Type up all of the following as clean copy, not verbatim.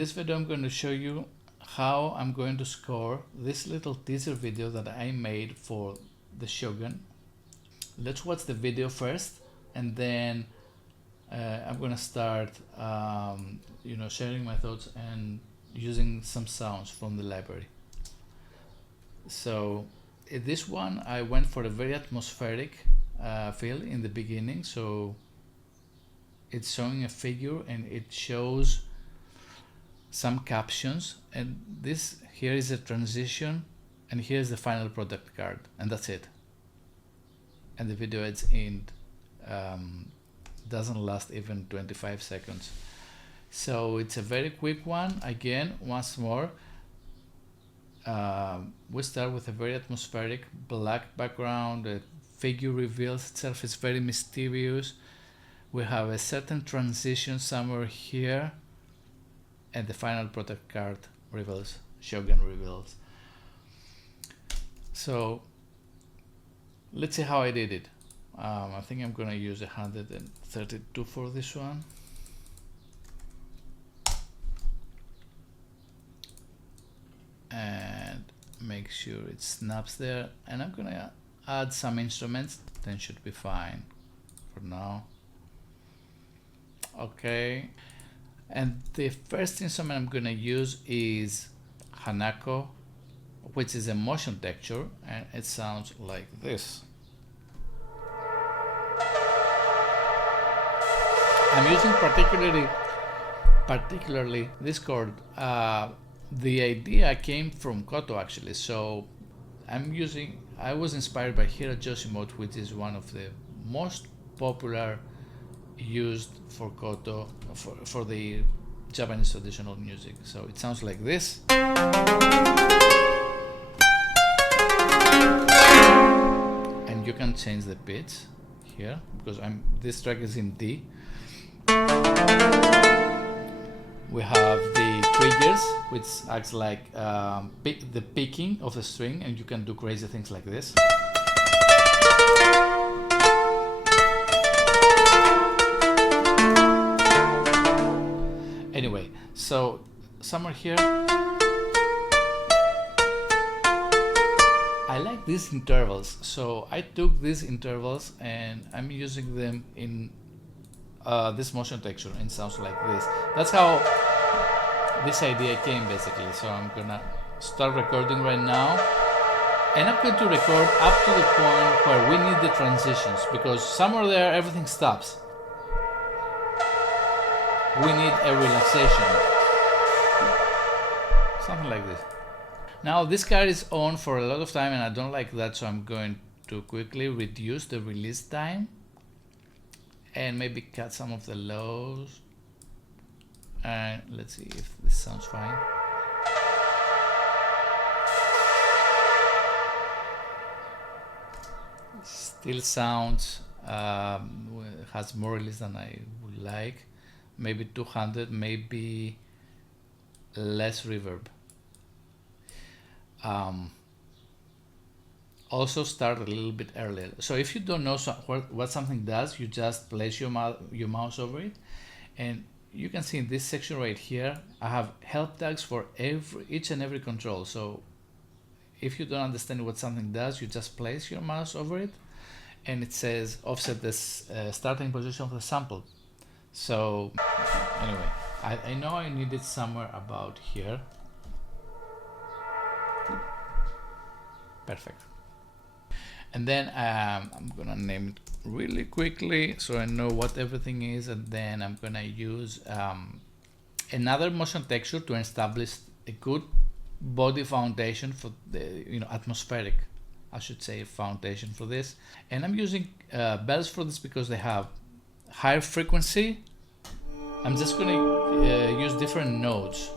this video I'm going to show you how I'm going to score this little teaser video that I made for the Shogun. Let's watch the video first, and then I'm going to start sharing my thoughts and using some sounds from the library. So in this one I went for a very atmospheric feel in the beginning, so it's showing a figure and it shows some captions, and this here is a transition, and here's the final product card, and that's it. And the video ends in doesn't last even 25 seconds. So it's a very quick one. Again, once more, we start with a very atmospheric black background. The figure reveals itself, it's very mysterious. We have a certain transition somewhere here, and the final product card reveals, Shogun reveals. So let's see how I did it. I think I'm gonna use 132 for this one. And make sure it snaps there, and I'm gonna add some instruments, then should be fine for now. Okay, and the first instrument I'm gonna use is Hanakoe, which is a motion texture, and it sounds like this. I'm using particularly this chord. The idea came from Koto actually, so I was inspired by Hirajoshi, which is one of the most popular used for Koto, for the Japanese traditional music. So it sounds like this. And you can change the pitch here, because this track is in D. We have the triggers, which acts like the picking of the string, and you can do crazy things like this. Anyway, so somewhere here, I like these intervals, so I took these intervals and I'm using them in this motion texture, and sounds like this. That's how this idea came basically. So I'm gonna start recording right now, and I'm going to record up to the point where we need the transitions, because somewhere there everything stops. We need a relaxation, something like this. Now this card is on for a lot of time and I don't like that, so I'm going to quickly reduce the release time and maybe cut some of the lows, and let's see if this sounds fine. Still sounds has more release than I would like, maybe 200, maybe less reverb. Also start a little bit earlier. So if you don't know what something does, you just place your mouse over it, and you can see in this section right here I have help tags for each and every control. So if you don't understand what something does, you just place your mouse over it and it says offset this starting position of the sample. So anyway, I know I need it somewhere about here. Perfect. And then I'm gonna name it really quickly so I know what everything is, and then I'm gonna use another motion texture to establish a good body foundation for the atmospheric, I should say, foundation for this. And I'm using bells for this because they have higher frequency. I'm just gonna use different notes.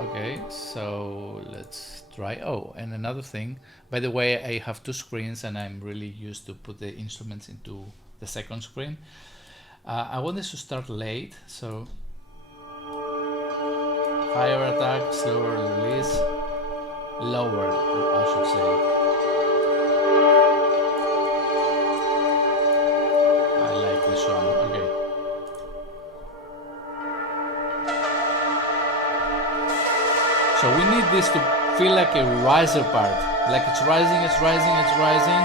Okay, so let's try. Oh, and another thing, by the way, I have two screens and I'm really used to put the instruments into the second screen. I want this to start late, so higher attack, slower release, lower, I should say. I like this one. So we need this to feel like a riser part, like it's rising, it's rising, it's rising.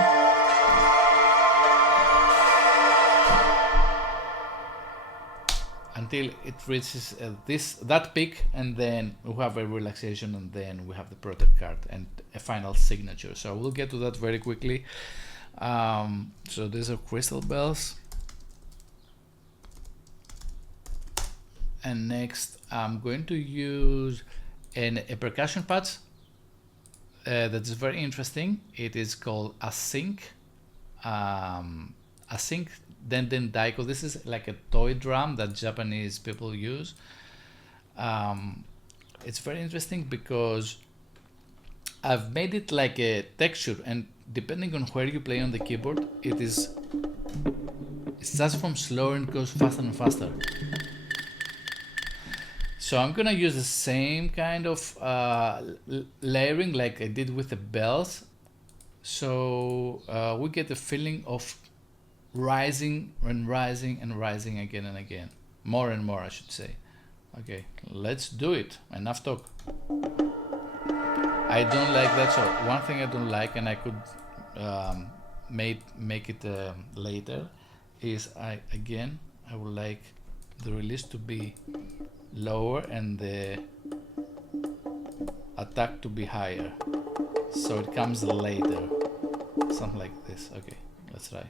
Until it reaches that peak, and then we have a relaxation, and then we have the protect card and a final signature. So we'll get to that very quickly. So these are crystal bells. And next I'm going to use a percussion patch that's very interesting. It is called Async. Async then Daikos. This is like a toy drum that Japanese people use. It's very interesting because I've made it like a texture, and depending on where you play on the keyboard, it starts from slower and goes faster and faster. So I'm gonna use the same kind of layering like I did with the bells. So we get the feeling of rising and rising and rising again and again. More and more, I should say. Okay, let's do it. Enough talk. I don't like that. So one thing I don't like, and I could make it later, is I would like the release to be lower and the attack to be higher, so it comes later, something like this. Okay, let's try.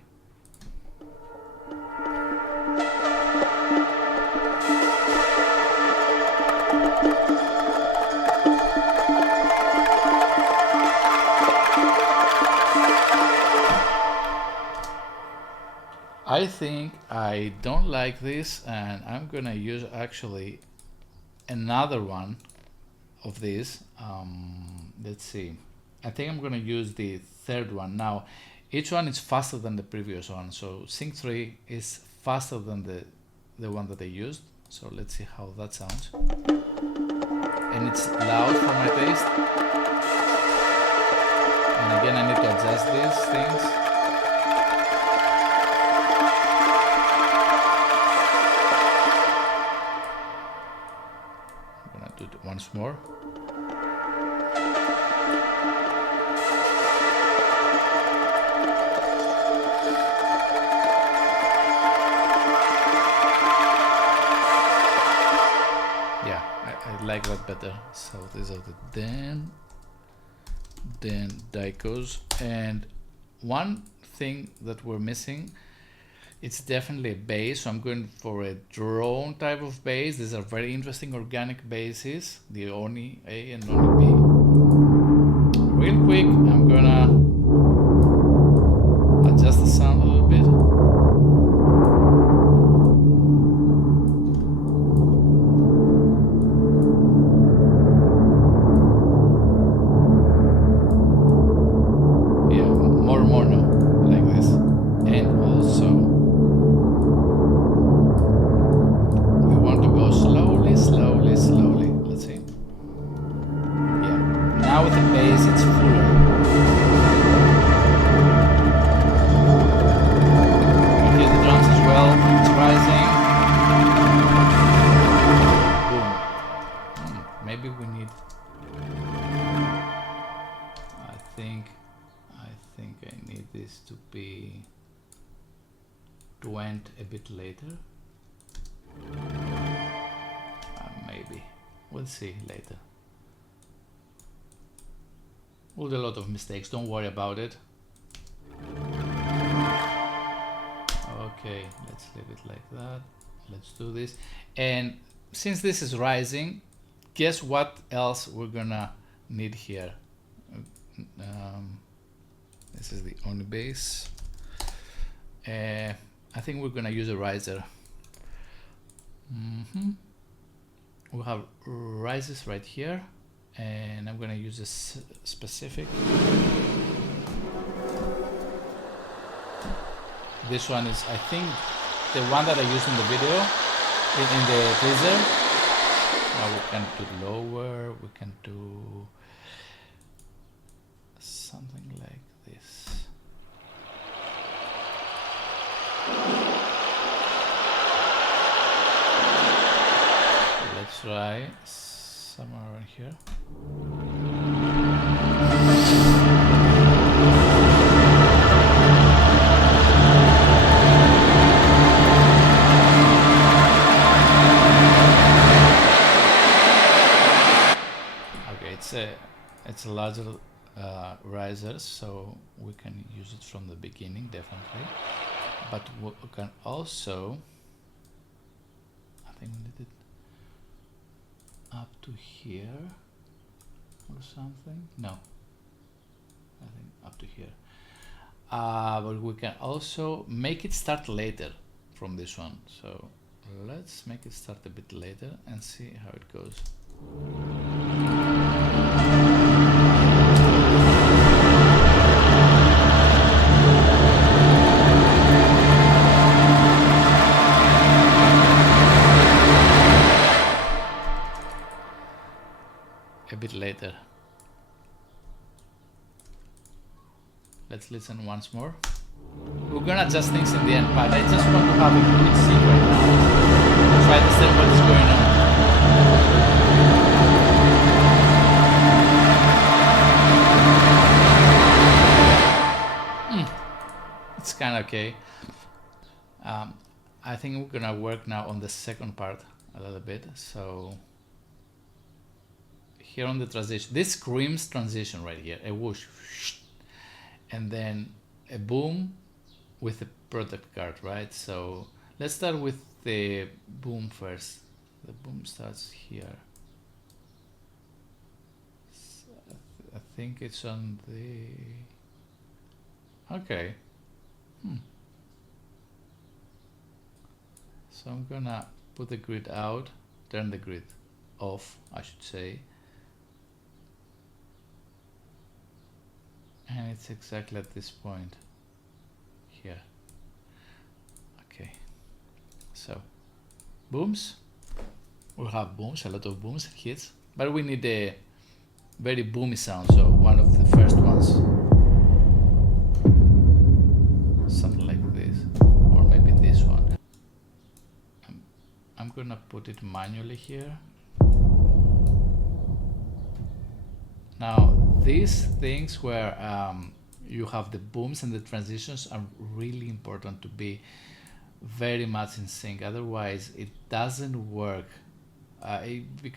I think I don't like this, and I'm gonna use actually another one of these. Let's see. I think I'm gonna use the third one. Now, each one is faster than the previous one. So Sync 3 is faster than the one that I used. So let's see how that sounds. And it's loud for my taste. And again, I need to adjust these things. Once more. Yeah, I like that better. So these are the then Daikos. And one thing that we're missing, it's definitely a bass, so I'm going for a drone type of bass. These are very interesting organic basses, the Oni A and Oni B. Real quick, I'm gonna adjust the sound a little bit. Yeah, more now, like this. And also slowly. Let's see. Yeah. Now with the bass, it's fuller. You hear the drums as well. It's rising. Boom. Maybe we need. I think I need this to be to end a bit later. Maybe. We'll see later. We'll do a lot of mistakes, don't worry about it. Okay, let's leave it like that. Let's do this. And since this is rising, guess what else we're gonna need here? This is the Oni bass. I think we're gonna use a riser. We have rises right here, and I'm gonna use this specific. This one is, I think, the one that I used in the video, in the teaser. Now we can do lower, we can do something like this. Let's try somewhere around here. Okay, it's a larger riser, so we can use it from the beginning, definitely. But we can also, I think we need it up to here or something. No, I think up to here. But we can also make it start later from this one. So let's make it start a bit later and see how it goes. A bit later. Let's listen once more. We're gonna adjust things in the end, but I just want to have a quick sync right now. Try to understand what is going on. It's kind of okay. I think we're gonna work now on the second part a little bit. So here on the transition, this screams transition right here, a whoosh, and then a boom with a product card, right? So let's start with the boom first. The boom starts here. So I think it's on the, okay. So I'm gonna put the grid out, turn the grid off, I should say. And it's exactly at this point here. Okay, so booms, we'll have booms, a lot of booms and hits, but we need a very boomy sound, so one of the first ones, something like this, or maybe this one. I'm gonna put it manually here. Now these things where you have the booms and the transitions are really important to be very much in sync, otherwise it doesn't work.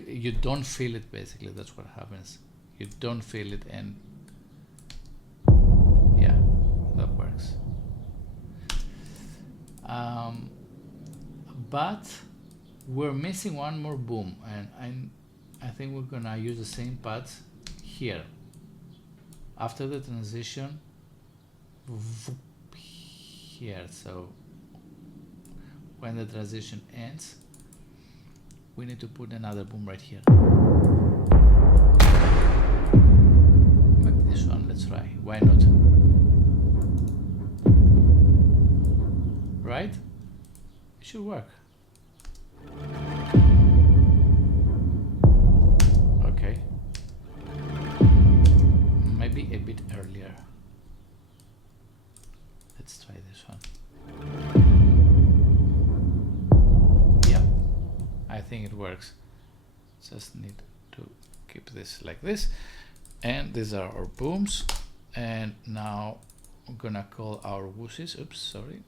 You don't feel it, basically. That's what happens. You don't feel it, and yeah, that works. But we're missing one more boom, and I think we're gonna use the same pads here. After the transition, here. So when the transition ends, we need to put another boom right here. Maybe this one, let's try. Why not? Right? It should work. Okay. Maybe a bit earlier. Let's try this one. Yep, I think it works. Just need to keep this like this. And these are our booms. And now I'm gonna call our whooshes. Oops, sorry.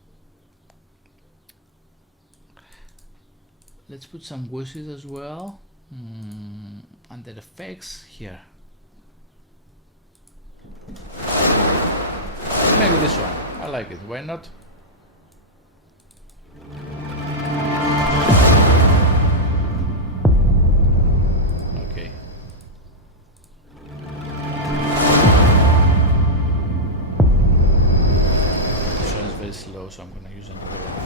Let's put some whooshes as well. Under effects here. Maybe this one. I like it. Why not? Okay. This one is very slow, so I'm gonna use another one.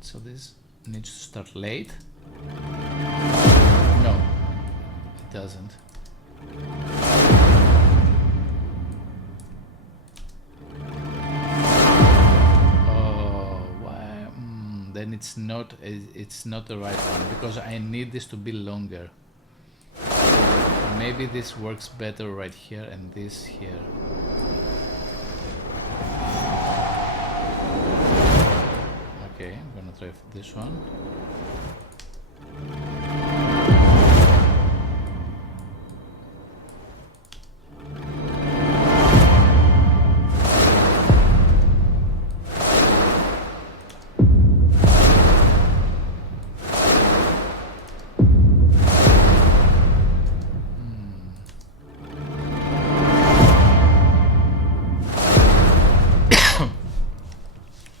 So this needs to start late. No, it doesn't. Oh, why? Then it's not the right one, because I need this to be longer. Maybe this works better right here and this here. Okay, I'm gonna try this one.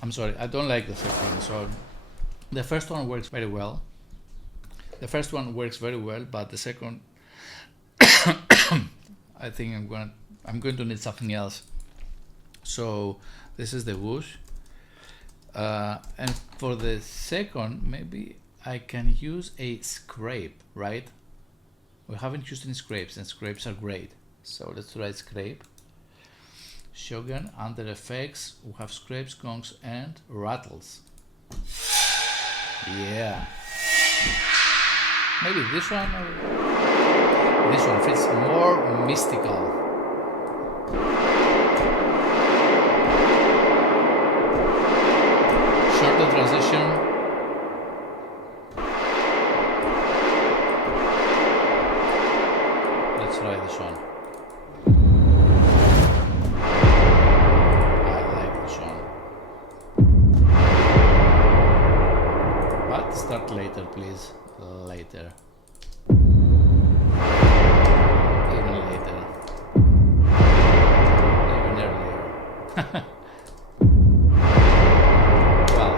I'm sorry, I don't like the second one. So the first one works very well. The first one works very well, but the second, I think I'm going to need something else. So this is the whoosh, and for the second, maybe I can use a scrape, right? We haven't used any scrapes, and scrapes are great. So let's try scrape. Shogun, under effects, we have scrapes, gongs, and rattles. Yeah. Maybe this one or this one feels more mystical. Shorter transition. Let's try this one. Start later, please. Later. Even later. Even earlier. Well,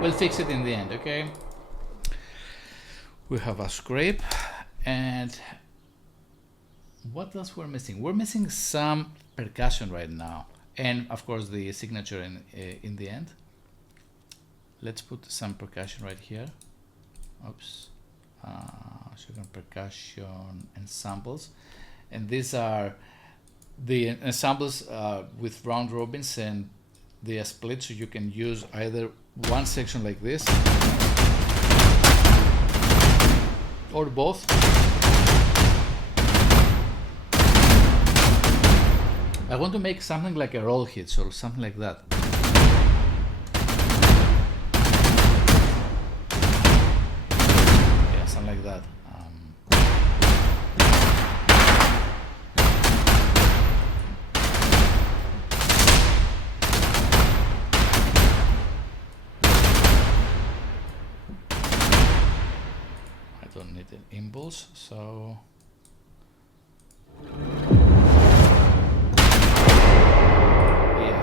we'll fix it in the end, okay? We have a scrape, and what else we're missing? We're missing some percussion right now, and of course the signature in the end. Let's put some percussion right here. Oops. Shogun percussion ensembles, and these are the ensembles with round robins, and they are split, so you can use either one section like this or both. I want to make something like a roll hit, or something like that. Like that. I don't need an impulse, so yeah.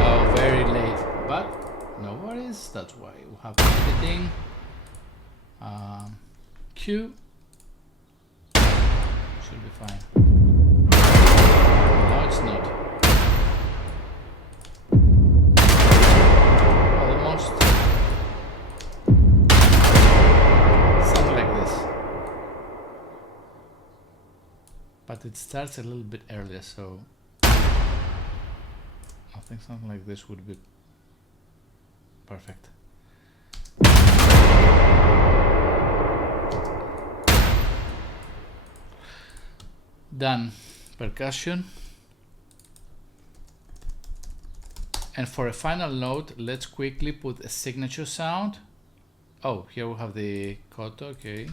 Oh, very late, but no worries, that's why we have everything. Q should be fine. No, it's not. Almost. Something like this. But it starts a little bit earlier, so I think something like this would be perfect. Done. Percussion. And for a final note, let's quickly put a signature sound. Oh, here we have the Koto. Okay,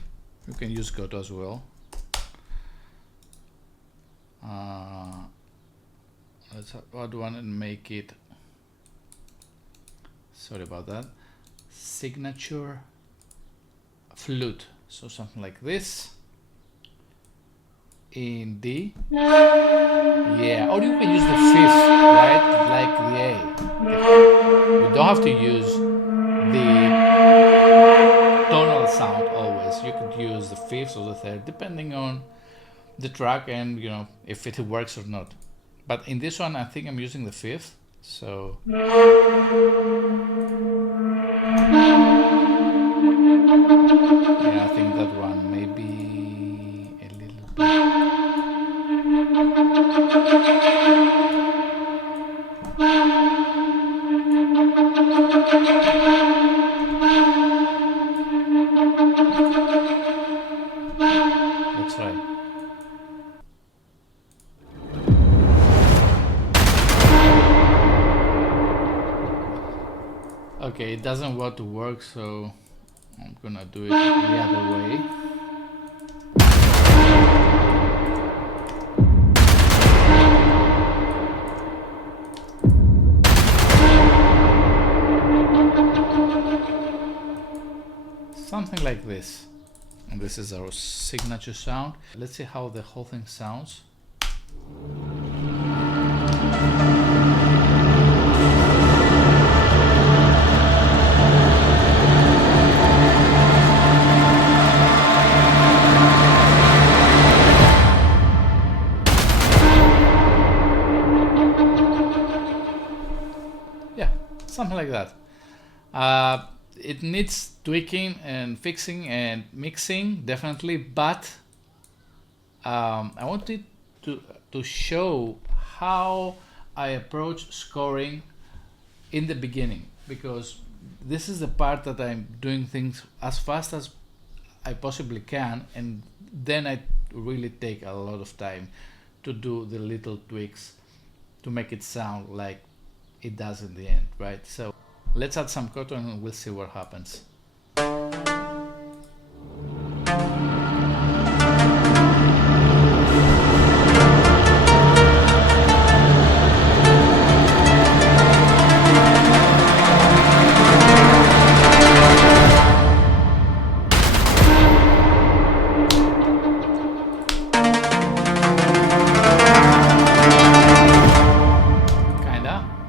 you can use Koto as well. Let's add one and make it, sorry about that, signature flute. So something like this in D. Yeah, or you can use the fifth, right? Like the A. You don't have to use the tonal sound always. You could use the fifth or the third, depending on the track and, you know, if it works or not. But in this one, I think I'm using the fifth, so. Yeah, I think that one maybe a little bit. Let's try. Okay, it doesn't want to work, so I'm gonna do it the other way. Something like this. And this is our signature sound. Let's see how the whole thing sounds. Yeah, something like that. It needs tweaking and fixing and mixing, definitely, but I wanted to show how I approach scoring in the beginning, because this is the part that I'm doing things as fast as I possibly can, and then I really take a lot of time to do the little tweaks to make it sound like it does in the end, right? So let's add some Koto and we'll see what happens.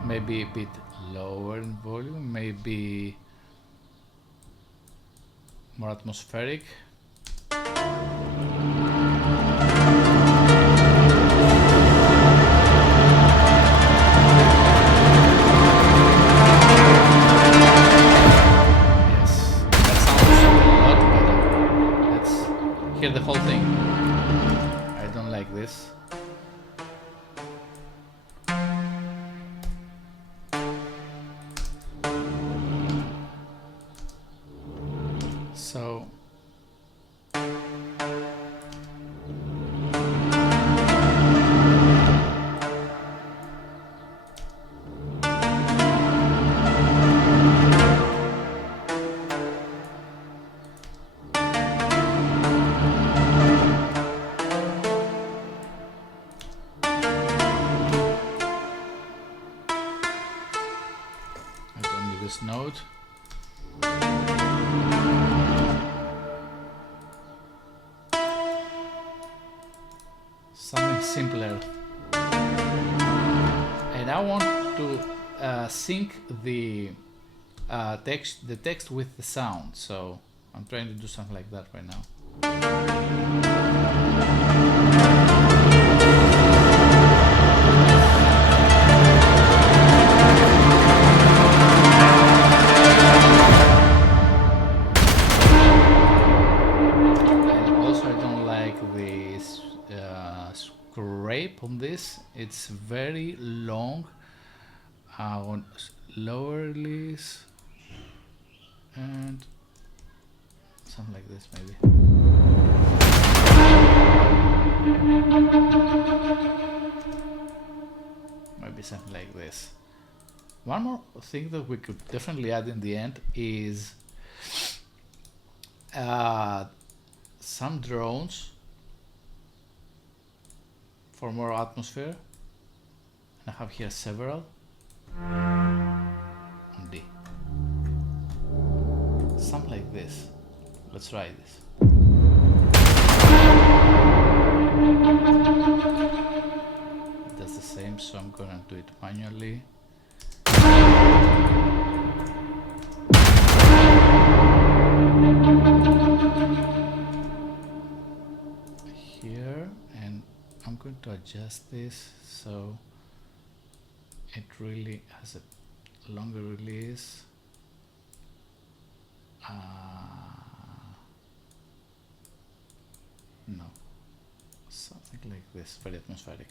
Maybe a bit lower in volume, maybe more atmospheric. Yes, that sounds a lot better. Let's hear the whole thing. I don't like this. So I don't need this note. Something simpler, and I want to sync the text with the sound, so I'm trying to do something like that right now. And also I don't like this scrape on this. It's very long on lower release and something like this maybe. Maybe something like this. One more thing that we could definitely add in the end is some drones for more atmosphere, and I have here several. D. Something like this. Let's try this. It does the same, so I'm gonna do it manually. Here, and I'm going to adjust this so it really has a longer release. No, something like this, very atmospheric.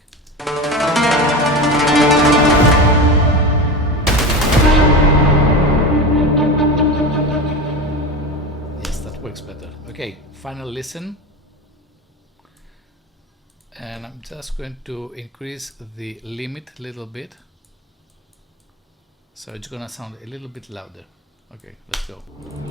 Yes, that works better. Okay, final listen. And I'm just going to increase the limit a little bit, so it's gonna sound a little bit louder. Okay, let's go.